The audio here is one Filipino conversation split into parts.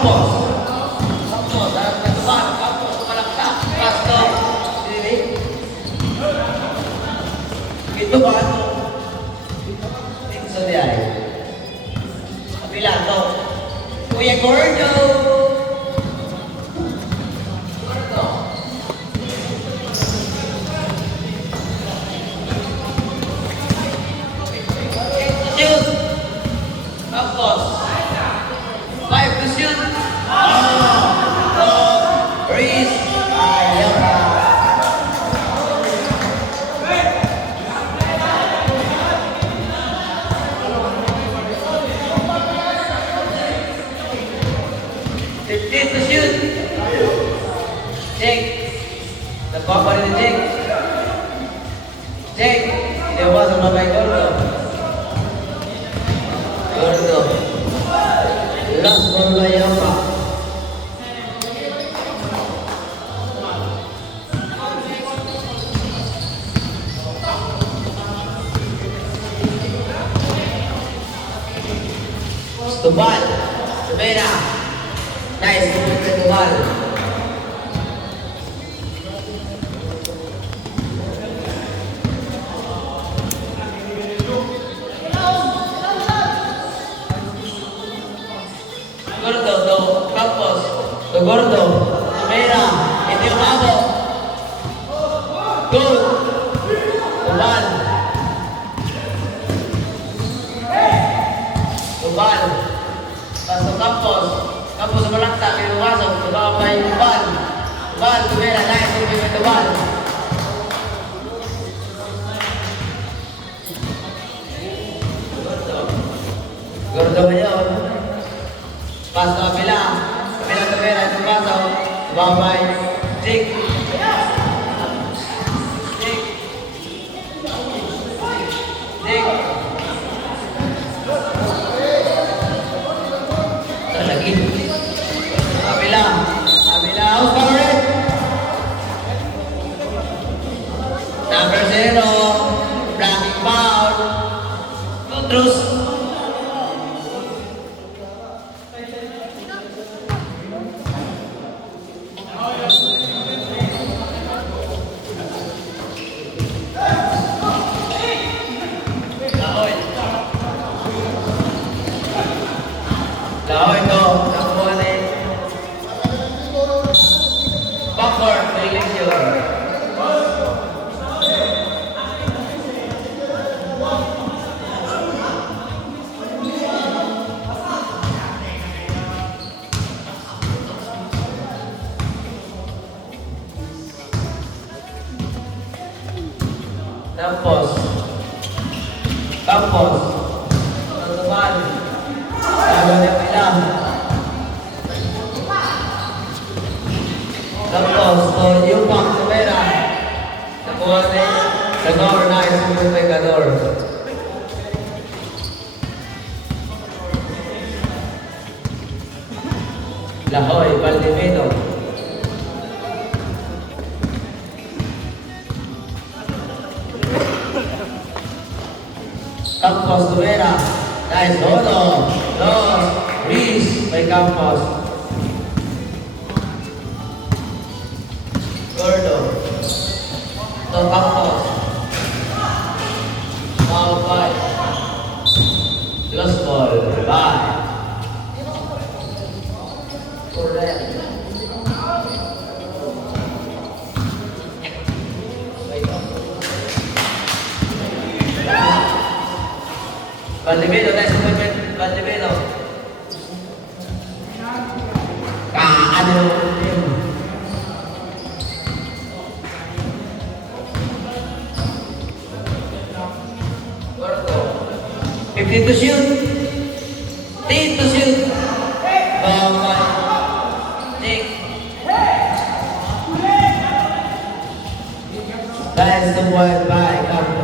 Campos. Campos, harap na tuman. Campos, kumalaksak. Pasto. Dili. Ito ba? Ito di ay. Kapila to. Kuya Gordo. Gordo. Shoot. Campos. 5 to shoot. Reese. Ayala. To shoot. Jake. Nagpapa rin ni Jake. Jake. Inewasan na kay Gordo. Gordo. Last ball by Yapa. Tubal. Sabena. Nice. Tubal. Gordo, do Campos, do Gordo, Mera, ito yung abo. Good. Tubal. Tubal. Paso Campos. Campos malakta, pinuwasok. Tubal pa yung Tubal. Tubal, Mera, nice. Ito yung Tubal. Gordo. Gordo ba yun? Pasto Kapila. Kapila Tubera, ito paso. Babay. Jake. Jake. Jake. Lagi. Kapila. Kapila. House power. Number 0. Blocking foul. Petrus. Lahoy to, nakuha na yun. Popcorn, feeling yun. Campos. Campos. Tutuman. Lago niya pila. Campos. So, yung pang Tubera. Nakuha na yun. Nag-overnight yung pegador. Lahoy, Valdivino. Campos, Tubera. Nice, Dodo. Dos. Reese. By Campos. Gordo. To Campos. Foul by. Lost ball. Bye. Correct. Valdivino, nice movement. Valdivino. Kaano yun? Gordo. 15 to shoot. 10 to shoot. Bawal. Nick. That's the one by Campos.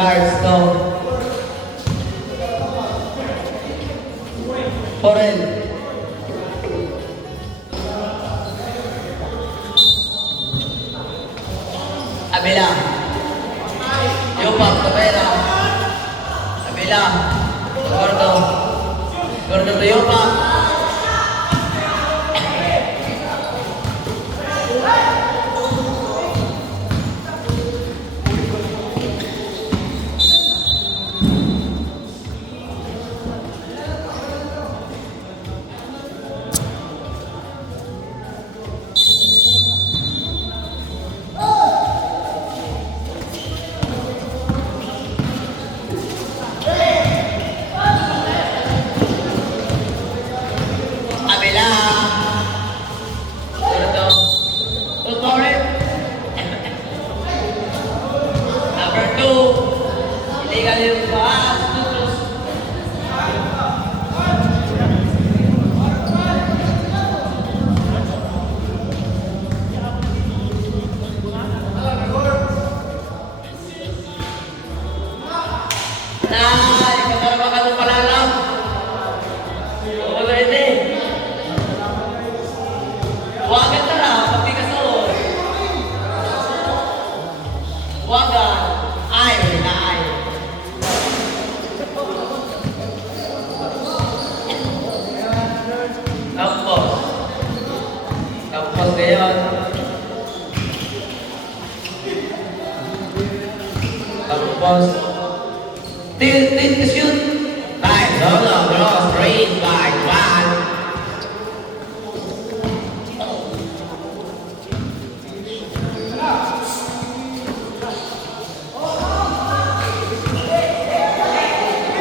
Starts to Kabila. Yupap, Tabera. Kabila. Gordo. Gordo to Yupap. Kabila. Gordo. Two power. Number 2. Illegal yung paas. Tutos. Ipagkarama ka ng palalam. Wala hindi. Huwagan na lang, pagpikasoon. Huwagan. Ayaw, na ayaw. Kampos. Kampos ngayon. Kampos. Till to shoot. Time, solo, cross, raise, by, one.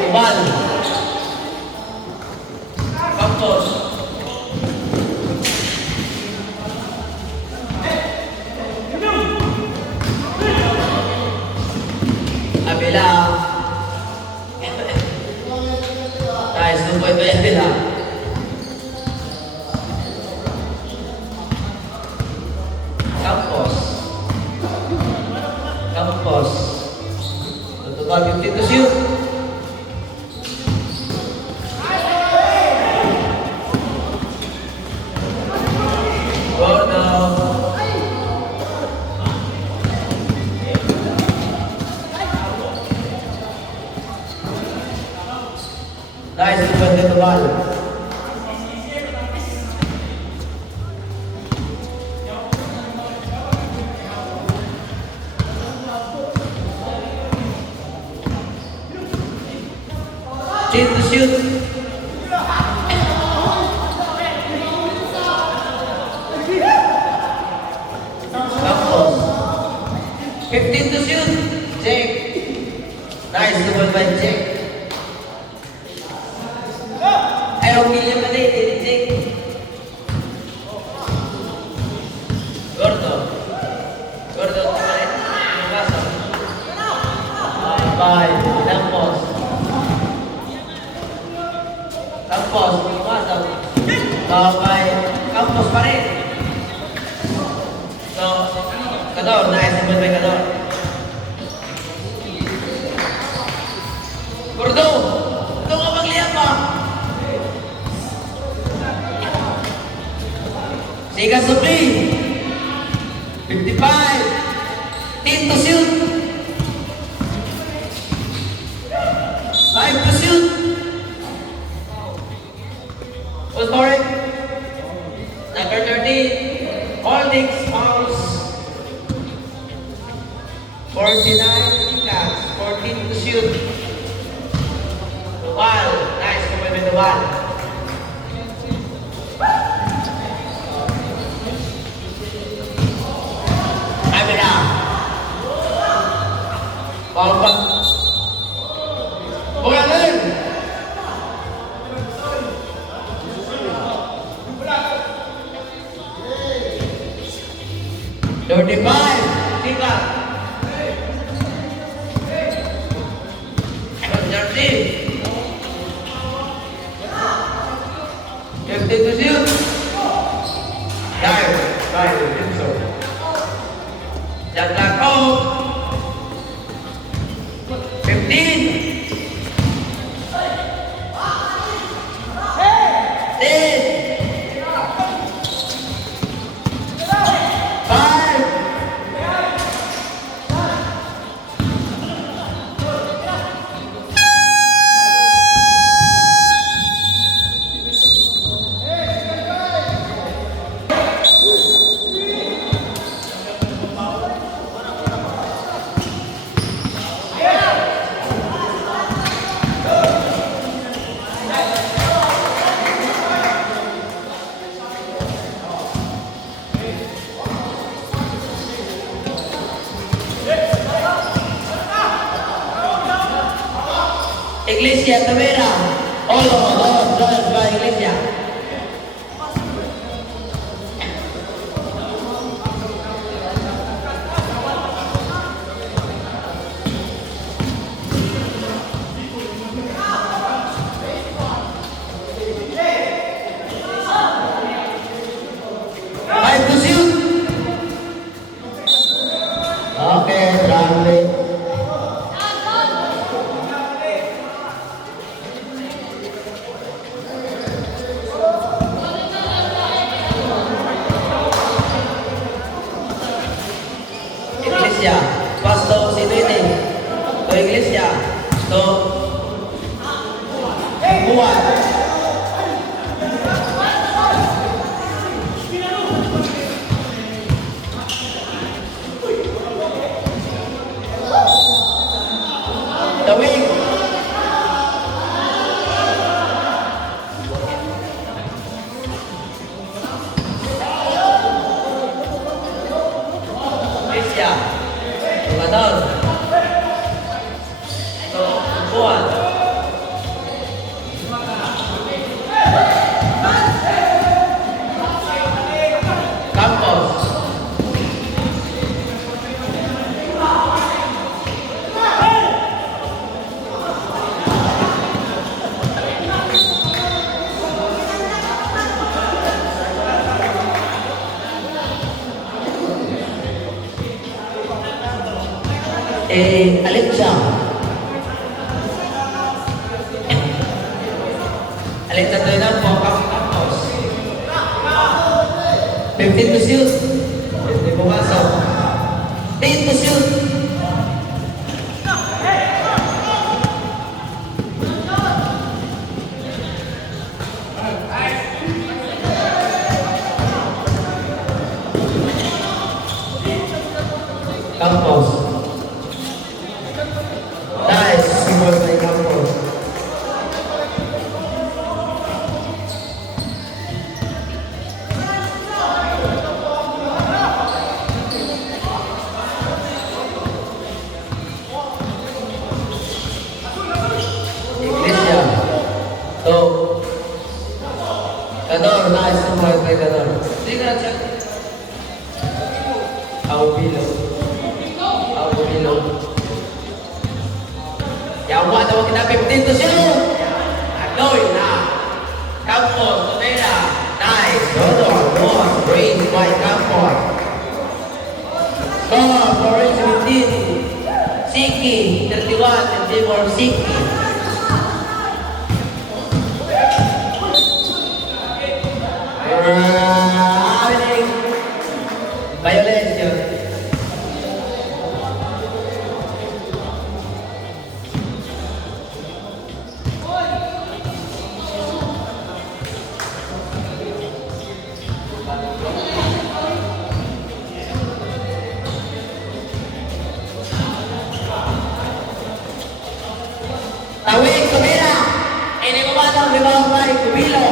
Bal. Campos. Kabila. Guys, 2 point by Kabila. Campos. Campos. Tutupag 50 to shoot. Gordo. Guys, depende to ball. Team to shoot. Campos. 15 to shoot. Check. Nice, double by check. Ayaw pilih pa din, check. Gordo. Gordo, tumalit. Pasok. Bye. Campos. Campos, pasok. Bye. Campos pa rin. So, Kador, nice, double by Kador. Gordo! Ito ka magliyak pa! Siga Supli! 55! Team to shoot! 5 to shoot! Post forward! Number 13, Holdings Mouse. 49, Ticas, 14 to shoot. Duval, nice, kumay Duval. Kabila. Palpak. Bukalan. Thirty-five. Tika. Thirty. 50 to shoot. Dive. So. Jatlako. 15. 10. 5. Iglesia Tavera. Uno, dos, tres, va Iglesia. Five to shoot. Okay, translate. Iglesia, pasto si Duite. To Iglesia, to Buwan. Tawig. Iglesia, Jugador. To Buwan. Campos. Alexa. Alexa to na po Campos. 15 to shoot. 15 pumasok. 10 to shoot. Campos. Nice, simple by Campos. Iglesia. To. Gador, nice, simple by Gador. Tingnan siya. Aubilo. Aubilo. Yawa na wag na 15 to shoot. Adoy na. Campos, Tavera. Nice. Rodor, one. Green by Campos. Score, Florence 15. Siki, 31. And Timor, Siki. Violence yun. Tawig, Tavera. Ini mematang di bawah baik, Kubilo.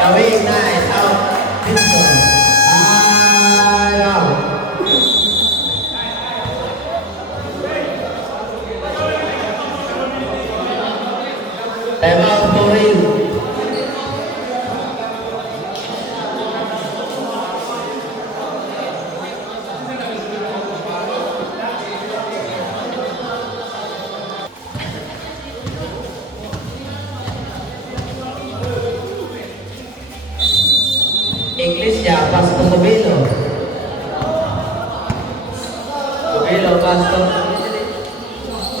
Tawig, nice, out. Simpson. Ayaw. Time out for real. Iglesia, Pastor Tubilo. Tubilo, Pastor.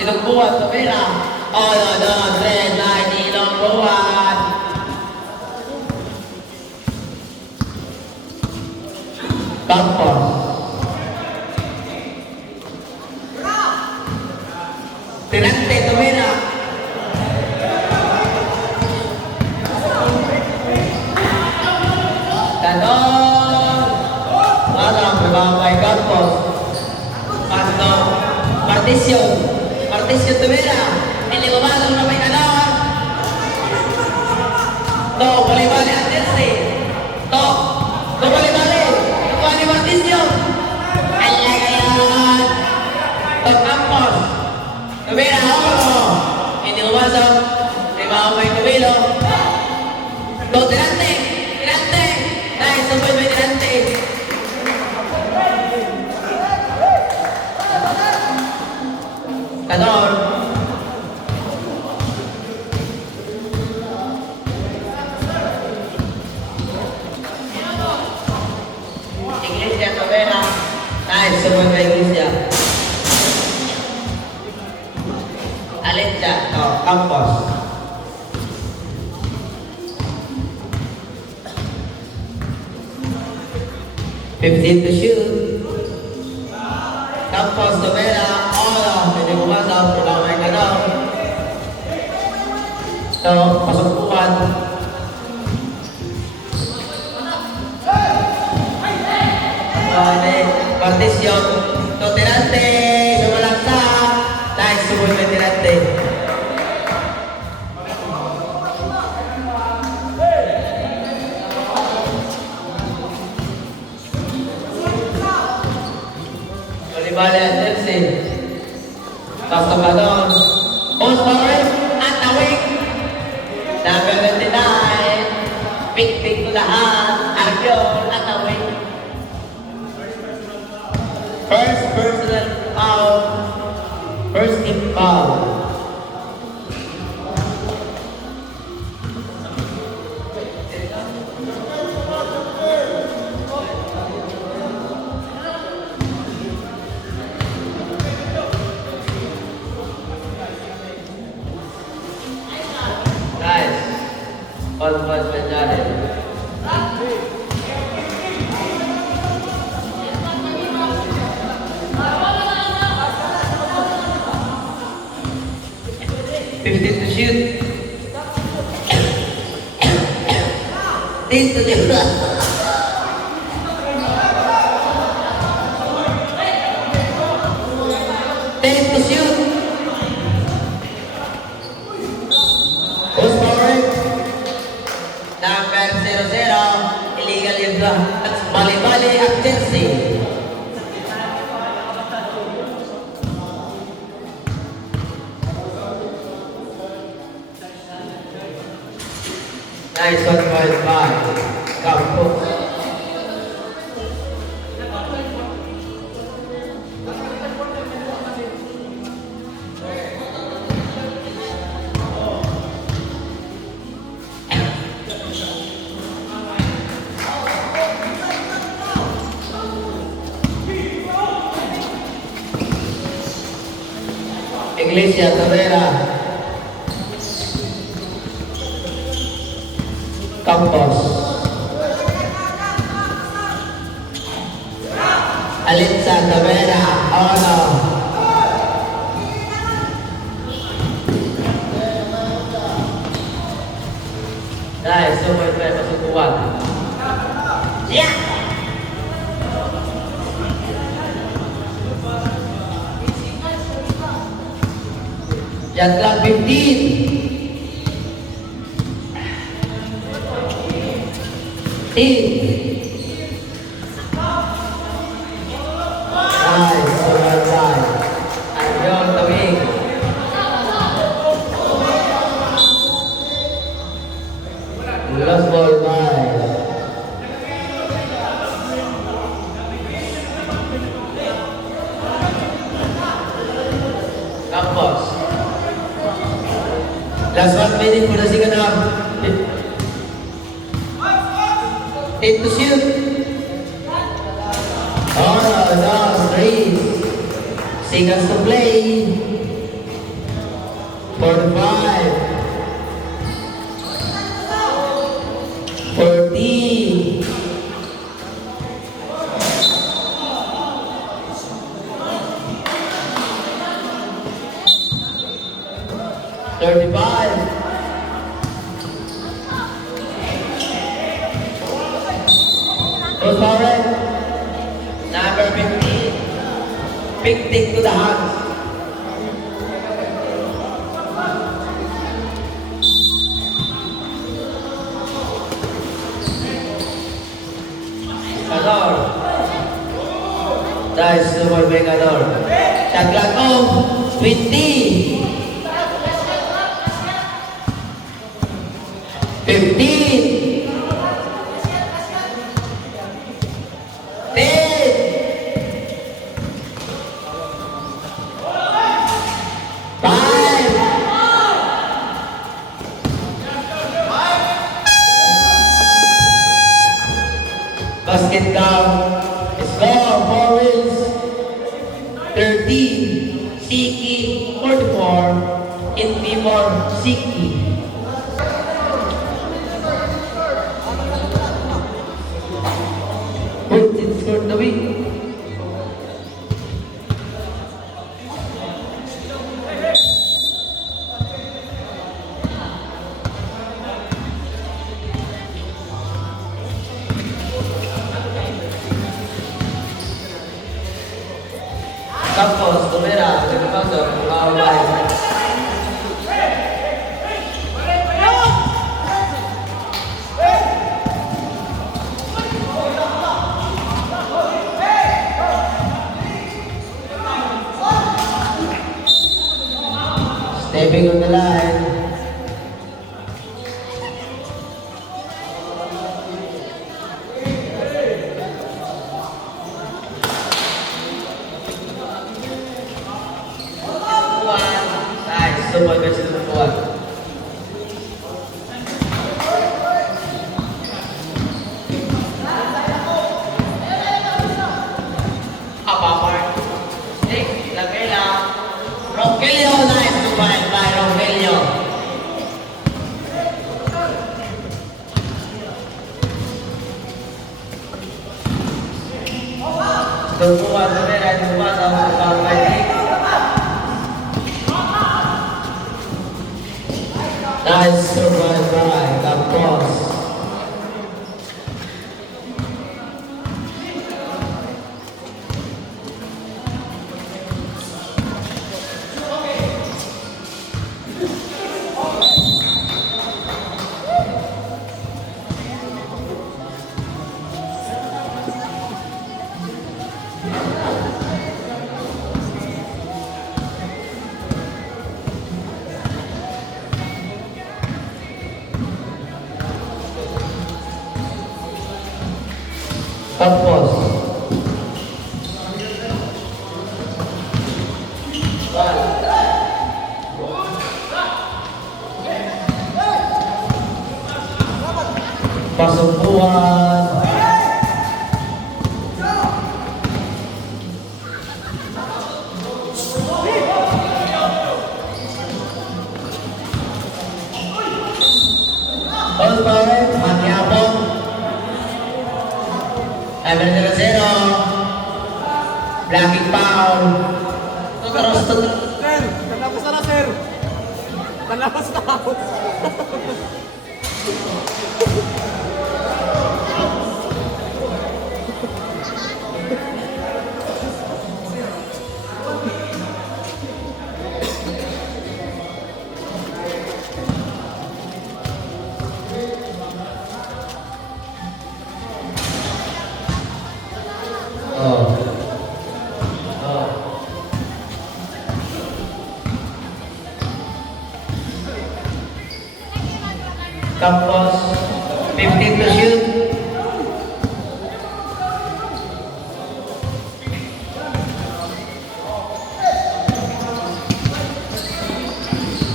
Sinagbuhat, Tavera. Oh, no, red line, ilong buwan. Campos. Tinante, Tavera. Ganon. Parang may Campos. Pastor. Martisio. Martisio Tavera. Hindi mo ba? Ano na may tanong? To, bali-bali ang Chelsea. To, bali-bali. Kuha ni Martisio. Ala kayan. To, Campos. Tubira, ako. Hindi mo ba? Hindi mo ba yung tubilo? To, Tirante. Tirante. Nice, sabay ba Tirante? Kador. Iglesia Cabrera. Nice, sabay ba Iglesia? Alexa, to, Campos. Fifteen to shoot. Campos, Cabrera, Ola, hindi mo masap, ibang may kanaw. So, pasok pupan. Partisyon, to Tirante, sumalaksa. Nice, subod na Tirante. Bali ang Chelsea. Basta ba doon? Osborne at Awik. Number 29. Pik-pik to lahat. Arjun at Awik. First personal foul. First team foul. Pas-pas nangyari. Fifteen to shoot. Ten to shoot. Ten to shoot. Number 00, illegal yung at bali-bali at Chelsea. Nice 1.5. Campos. Iglesia Cabrera. Campos. Alexa Cabrera. Ono. Nice, so may pasukuan. Yeah! Shot clock 15. 10. Nice, so well done. Arjun Tawing. Last ball by Campos. Last 1 minute for the second half. 8 to shoot. Oh no, 3 seconds to play. 45. 40. 35. Osborne. Number 15. Big stick to the hands. Pecador. Dice to for Pecador. Shot clock off. 20. 15. 10. 5. Basket down. Score 4 wins. 13. Siki 44. In favor Siki. Who's scored the week? Tapos, tumira, nagpapasok, makaway. Stepping on the line. Semua kasi tumpuan. Apa-apa? Lagay lang. Rogelio, nice to find by Rogelio. Tumpuan, tumira, tumpuan sa mga pangkaitik. Nice survive by Campos. Campos. Pasumpuan. All power, Maniapong. Evan 0-0. Blocking foul. Terus Sir, tanapos na na, sir. Tanapos na ako. Campos, 15 to shoot.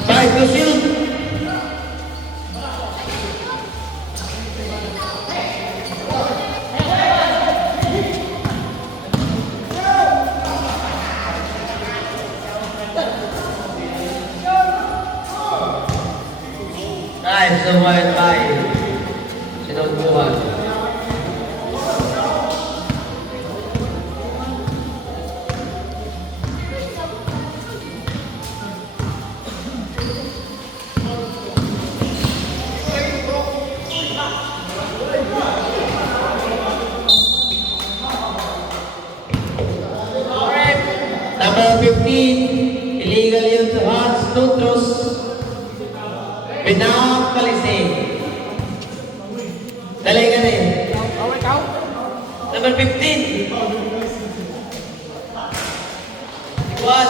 Five to shoot. Nice, semua yang baik. Sudah buat. Number 15, illegal use of hands, Nutros. Pinang Kalisay. Dali ka rin. Away ka? Number Number 15. Igual.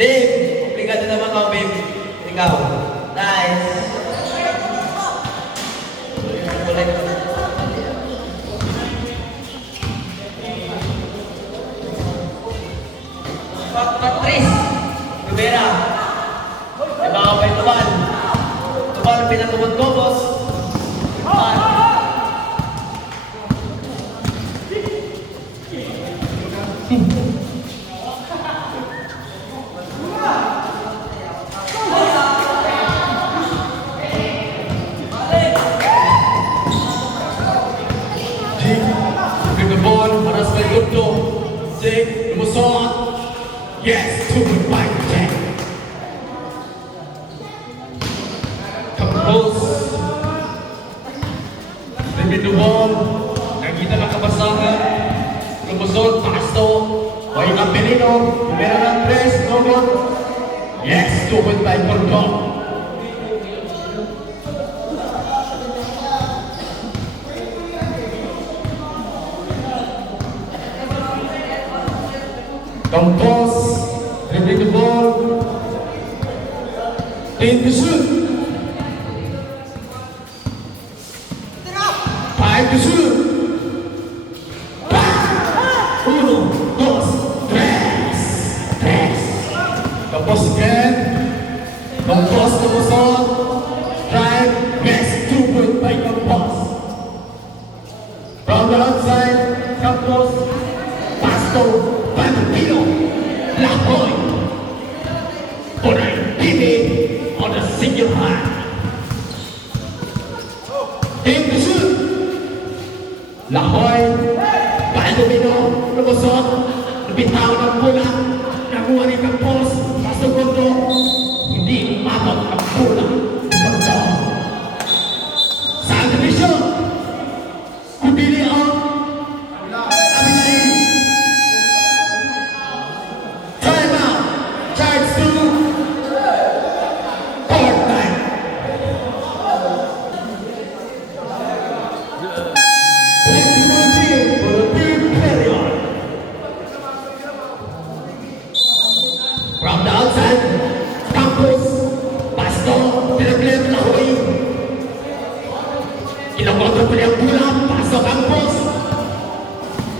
Dave, obligado naman ako, babe. Ikaw. Nice. Patrice. Rivera. Iba ka pa yung tuban. Tuban ang pinatubod ko, boss. Tuban. Bring the ball para sa Gupto. Jake, lumusot. Yes, 2.5 Jake. Tapos, bring the ball. Nakita ng kabasahan. Lumusot, pasto. Why Campelino? Meron ng 3, no more. Yes, 2.5 for Dom. Campos, dribbling the ball. In the shoot. 5 to shoot. 1, 2, 3. Campos again. Campos lumusot. Drive. Yes, 2.5 Campos. From the outside, Campos. Pasto. Valentino, Lahoy, for a pivot on the single hand. In the shoot, Lahoy, Valentino, lumusot, bitaw ng bola, nakuha ni Campos, sa segundo, hindi umabot ang bola. Segundo. Sa division, kupili ang from the outside, Campos, Pasto, Pinagler, Lahoy. Kinakontra pa niya ang bola, Pasto, Campos.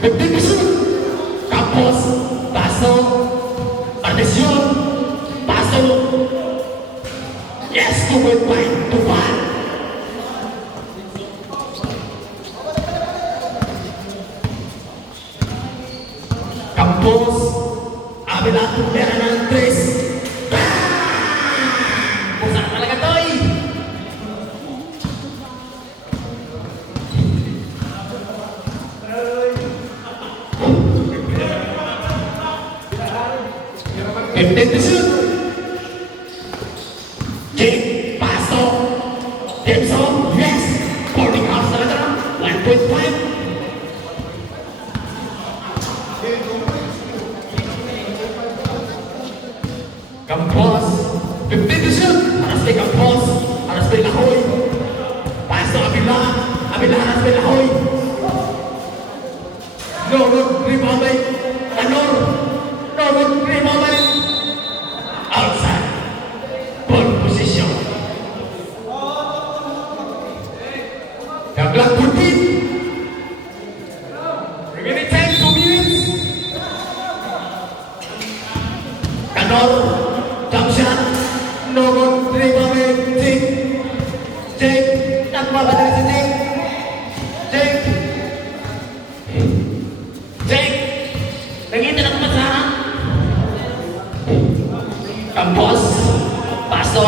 Big shoot, Campos, Pasto, Ardesyon, Pasto. Yes, 2.5 to 1. Campos, Abelardo, pera ng 3. Pusa talaga to eh. Fifteen to shoot. Jake, Pasto, Dempson, yes. Boarding house talaga na. 1.5. Campos, 15 to shoot. Aras kay Campos, aras kay Lahoy. Pasto, Abila, aras kay Lahoy. No, rebound by Anor. No, rebound by outside. Ball position. Gaglang 14. Remaining time, 2 minutes. Anor. Jump shot, no good, rebound by Jake, takma ba dari si Jake, nangita na kumasahan. Campos, Pasto,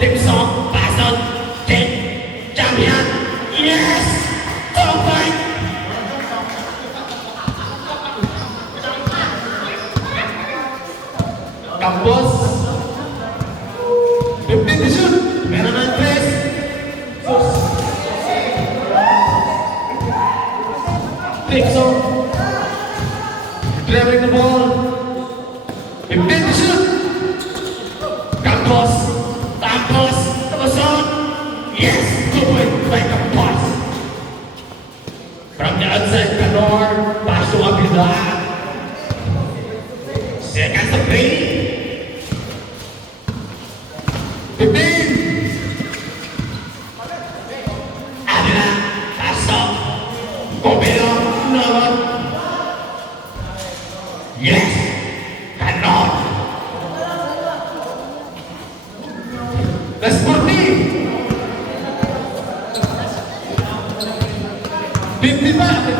Dempson, Pasto, Jake, jump shot, yes, top fight. Campos, 15 to shoot. Meron ng 3. Dixon, driving the ball. Campos, lumusot. Yes, 2 point by Campos. From the outside, Canor, pass to Abila. Second to Bailey. 15. Abila, pass to Cobelo, Noron. Yes, Canor. That's 14. 55,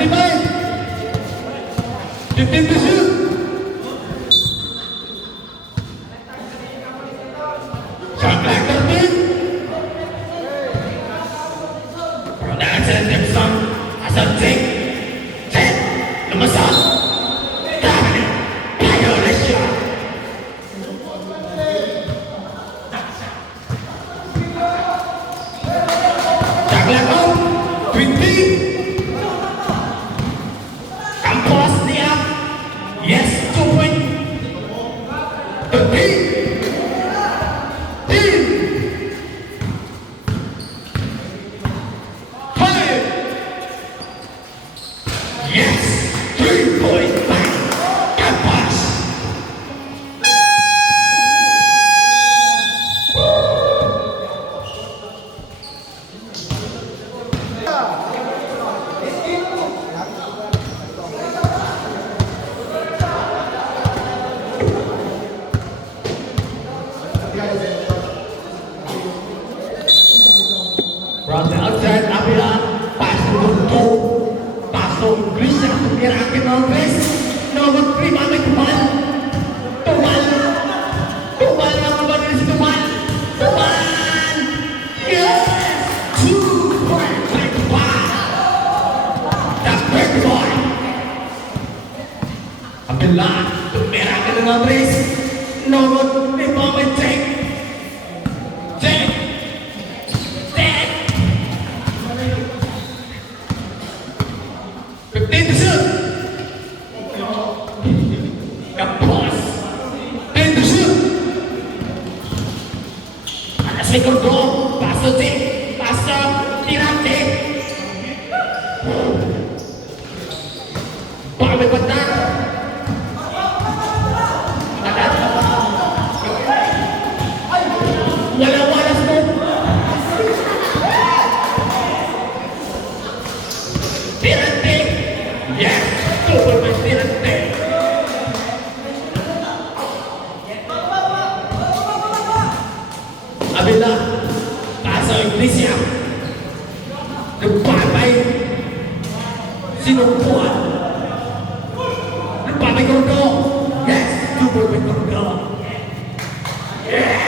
15 to shoot. Shot clock 13. From the outside, Gibson. Asal check. Check. Lumusot. Dominant. Violation. Shot clock out. 20. Campos dia. Yes, 2 point. 13. 5. Yes, 3 point back. Campos. From the outside, Abila, pass to Gunto, pass to Grisha, tumira akin ng press. Nomor 3, mamay Tumal. Tumal. Tumal na mga balis, Tumal. Tumal. Yes! 2 point by Tumal. The big boy. Abila, tumira akin ng press. Nomor 3, mamay Jack. Jack. Jack. 15 to shoot. Campos. 10 to shoot. Alas may Gordo. Paso Jack. Paso. Tirante. Baka may banda. Wala-walas mo. Tirante. Yes, super by Tirante. Abila, paso Iglesia. Nagpapay. Sinupuan. Nagpapay Gordo. Yes, super by Gordo. Yes.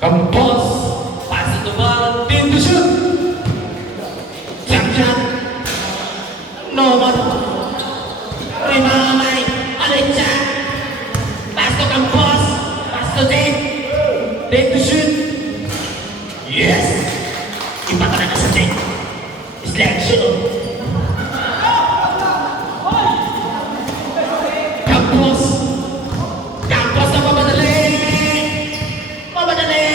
Campos, pass to ball, 10 to shoot. Jump shot. Nomor 5, mamay. Alexa. Pass to Campos. Pass to Jack. 10 to shoot. Yes. Iba talaga sa Jack. Selection. Campos. Campos na mamadali. Mamadali.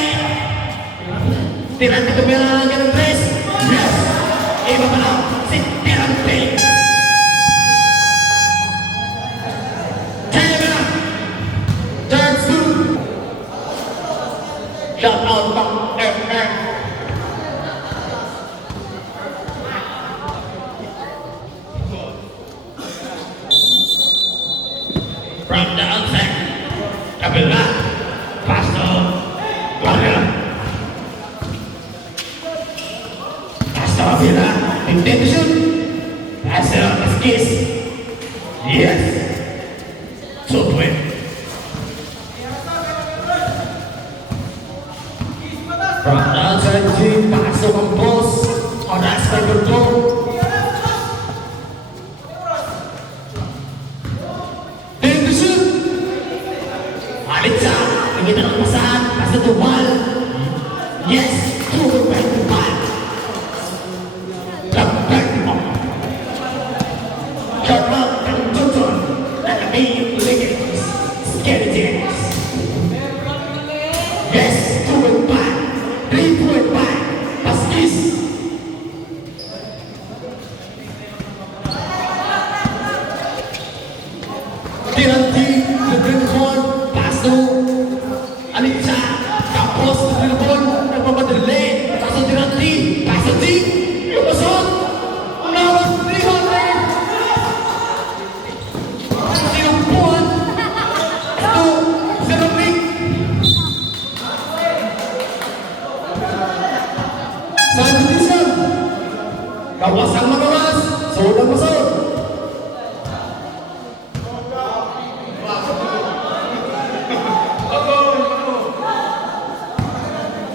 Tirante tumira ng ganang press. Yes. Iba pa lang. Si Tirante. Time. Turns to. Shot out from FF. From the outside, Abila, pass to Guardia. Pass to Abila, intend to shoot. Pass to Esquis. Yes. 2 point. From the outside, G, pass to Campos. Oras by Gordo. Alexa, kita ng pasahan, pass to Tumal. Yes, 2 point by Tumal. Boss ang magawas. Sold ang masod.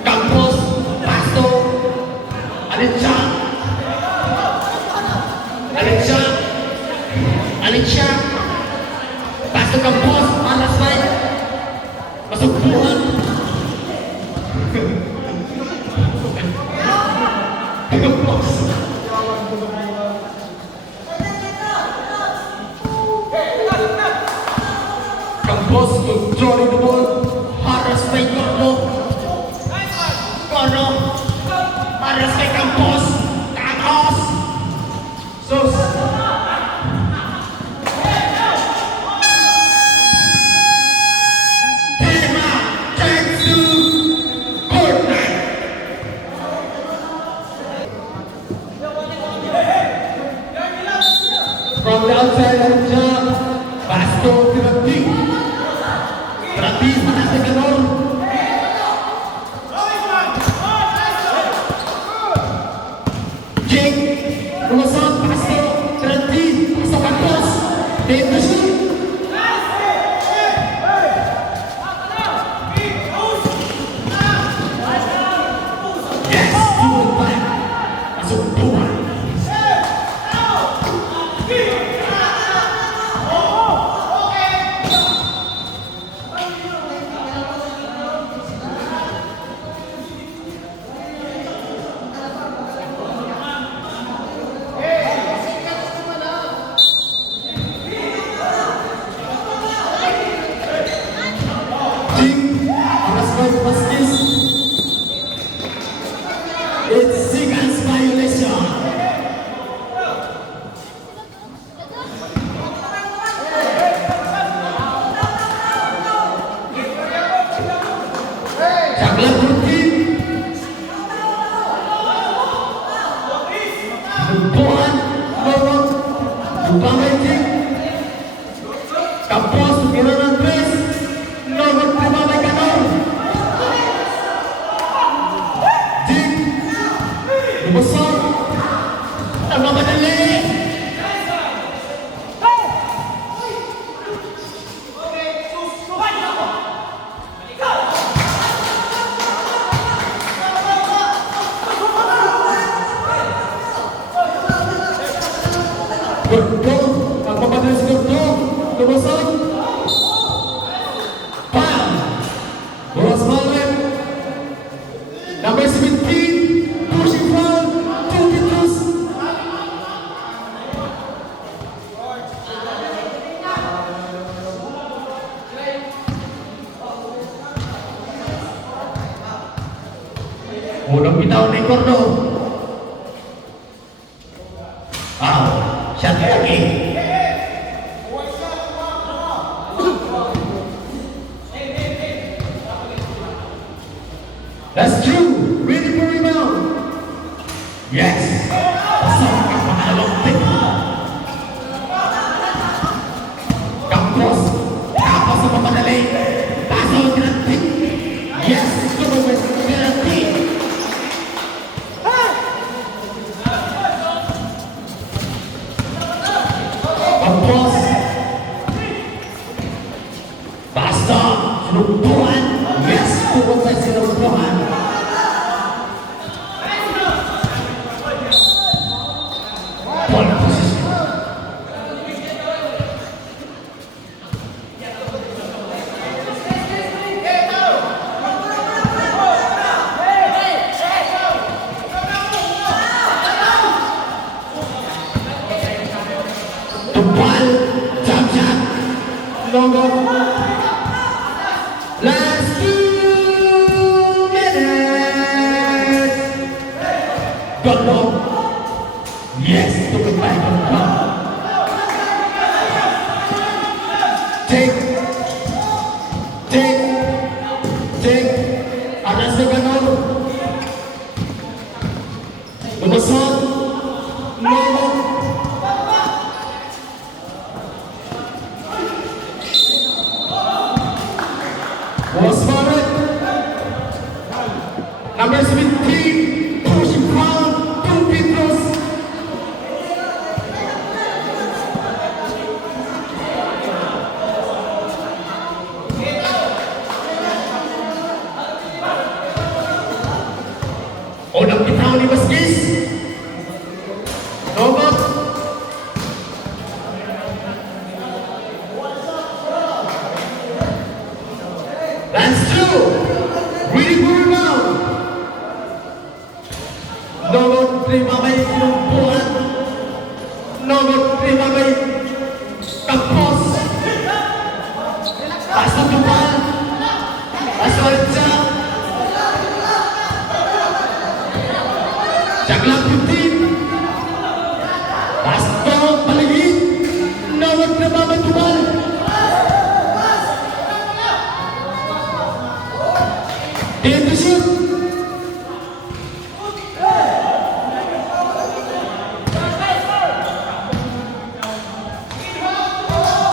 Campos, Pasto, Alexa, Alexa, Alexa, Pasto Campos, alas right, masuk buuan. Campos, Campos controlling the ball, Harris by Corno. Corno, Harris kay Campos, Campos, Sus. Tema, chance to corner. From the outside, Alexa, Pasto, Tirati. Tirati, panas kay Ganon. Jake, lumusot, Pasto, Tirati, Pasto Campos, Dave Bashir. Yes, two and back. Masuk buuan. Jing, alas by Vasquez. It's Sigan's violation. Jaglan rutin. Buuan, lorong, Bumamay Jing. Campos, Mirona Andres. Lorong, Bumamay Ganon. Jing, lumusot. Nagmamadali. Gordo, nagmamadali si Gordo. Lumusot. Foul. Boras Malwin. Number 17, pushing foul, 2 meters. Unang bitaw ni Gordo. Shot lagi. That's true. Ready for rebound. Yes. Pasok ang pangalawang pick. Campos. Tapos sa mamadali. Pasok ang Tirati. Yes. Tumawin sa Tirati. Campos. Basta. Sinumpuan. Yes. Pupunta sinumpuan. Pole position. Tupal. Jump shot. Logo. Last 2 minutes. Gondo. Yes, to the back of the ball. Take. Atas na Ganon. Lumusot. Logo. Was Barrett. Number 17, pushing foul, 2 meters.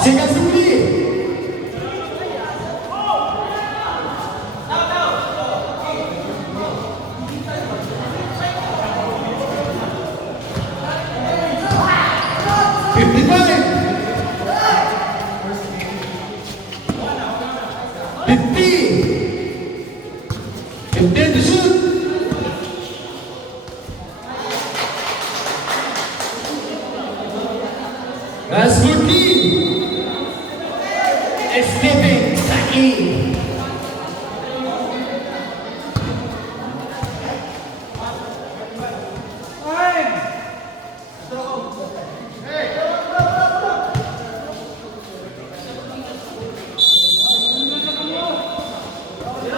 Second Suri. Fifteen to shoot. That's good team. Escaping Saki.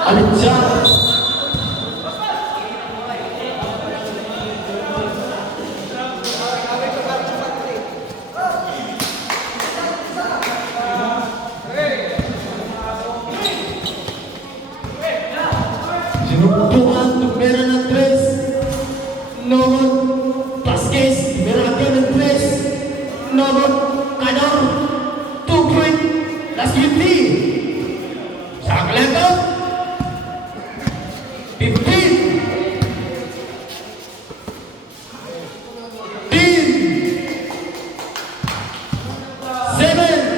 Alijan. Sinuntukan tumira ng tres. Nomor Vasquez, tumira ng tres. Nomor Kador, 2 point. Last with 3. Sa kalento. 15. 10. 7.